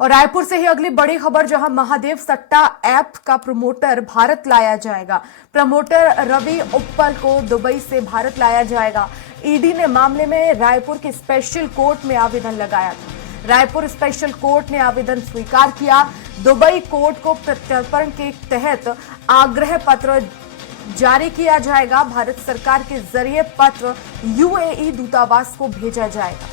और रायपुर से ही अगली बड़ी खबर, जहां महादेव सट्टा ऐप का प्रमोटर भारत लाया जाएगा। प्रमोटर रवि उप्पल को दुबई से भारत लाया जाएगा। ईडी ने मामले में रायपुर की स्पेशल कोर्ट में आवेदन लगाया था। रायपुर स्पेशल कोर्ट ने आवेदन स्वीकार किया। दुबई कोर्ट को प्रत्यर्पण के तहत आग्रह पत्र जारी किया जाएगा। भारत सरकार के जरिए पत्र यूएई दूतावास को भेजा जाएगा।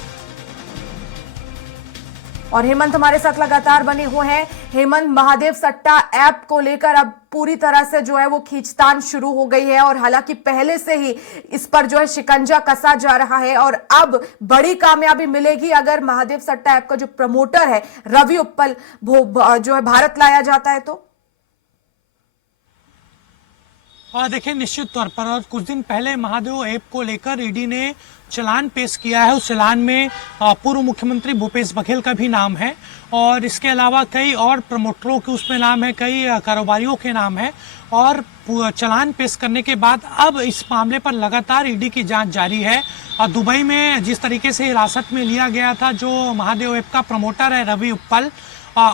और हेमंत हमारे साथ लगातार बने हुए हैं। हेमंत, महादेव सट्टा ऐप को लेकर अब पूरी तरह से जो है वो खींचतान शुरू हो गई है, और हालांकि पहले से ही इस पर जो है शिकंजा कसा जा रहा है, और अब बड़ी कामयाबी मिलेगी अगर महादेव सट्टा ऐप का जो प्रमोटर है रवि उप्पल जो है भारत लाया जाता है तो। देखिए, निश्चित तौर पर और कुछ दिन पहले महादेव ऐप को लेकर ईडी ने चालान पेश किया है। उस चालान में पूर्व मुख्यमंत्री भूपेश बघेल का भी नाम है, और इसके अलावा कई और प्रमोटरों के उसमें नाम है, कई कारोबारियों के नाम है। और चालान पेश करने के बाद अब इस मामले पर लगातार ईडी की जांच जारी है। दुबई में जिस तरीके से हिरासत में लिया गया था जो महादेव ऐप का प्रमोटर है रवि उप्पल,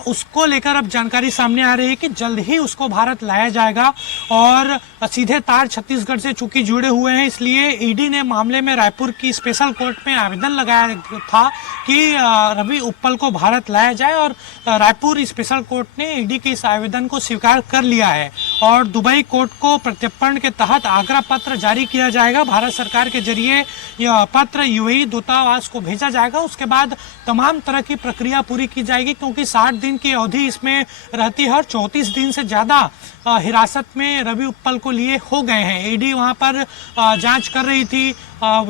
उसको लेकर अब जानकारी सामने आ रही है कि जल्द ही उसको भारत लाया जाएगा। और सीधे तार छत्तीसगढ़ से चूंकि जुड़े हुए हैं, इसलिए ईडी ने मामले में रायपुर की स्पेशल कोर्ट में आवेदन लगाया था कि रवि उप्पल को भारत लाया जाए, और रायपुर स्पेशल कोर्ट ने ईडी के इस आवेदन को स्वीकार कर लिया है। और दुबई कोर्ट को प्रत्यर्पण के तहत आग्रह पत्र जारी किया जाएगा। भारत सरकार के जरिए यह पत्र यूएई दूतावास को भेजा जाएगा। उसके बाद तमाम तरह की प्रक्रिया पूरी की जाएगी, क्योंकि 60 दिन की अवधि इसमें रहती है और 34 दिन से ज्यादा हिरासत में रवि उप्पल को लिए हो गए हैं। ईडी वहां पर जांच कर रही थी,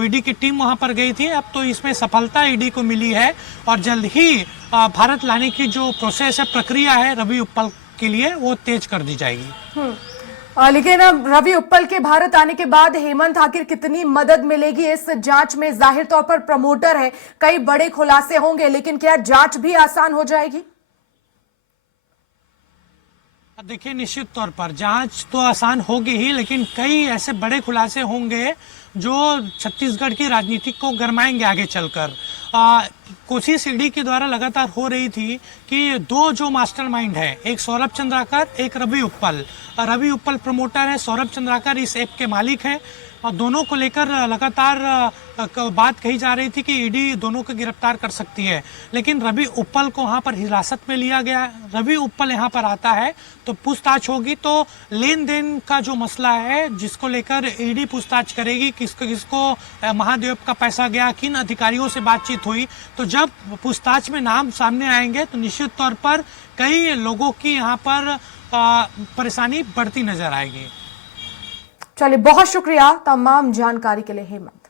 ईडी की टीम वहां पर गई थी। अब तो इसमें सफलता ईडी को मिली है, और जल्द ही भारत लाने की जो प्रोसेस है, प्रक्रिया है रवि उप्पल के लिए, वो तेज कर दी जाएगी। लेकिन अब रवि उप्पल के भारत आने के बाद हेमंत, आखिर कितनी मदद मिलेगी इस जांच में? जाहिर तौर पर प्रमोटर है, कई बड़े खुलासे होंगे, लेकिन क्या जांच भी आसान हो जाएगी? देखिए, निश्चित तौर पर जांच तो आसान होगी ही, लेकिन कई ऐसे बड़े खुलासे होंगे जो छत्तीसगढ़ की राजनीति को गरमाएंगे आगे चलकर। कोशिश ईडी के द्वारा लगातार हो रही थी कि दो जो मास्टरमाइंड है, एक सौरभ चंद्राकर, एक रवि उप्पल। रवि उप्पल प्रमोटर है, सौरभ चंद्राकर इस ऐप के मालिक हैं। और दोनों को लेकर लगातार बात कही जा रही थी कि ईडी दोनों को गिरफ्तार कर सकती है, लेकिन रवि उप्पल को वहां पर हिरासत में लिया गया। रवि उप्पल यहां पर आता है तो पूछताछ होगी, तो लेन देन का जो मसला है जिसको लेकर ईडी पूछताछ करेगी, किसको महादेव का पैसा गया, किन अधिकारियों से बातचीत हुई। तो जब पूछताछ में नाम सामने आएंगे तो निश्चित तौर पर कई लोगों की यहाँ पर परेशानी बढ़ती नजर आएगी। चलिए, बहुत शुक्रिया तमाम जानकारी के लिए हेमंत।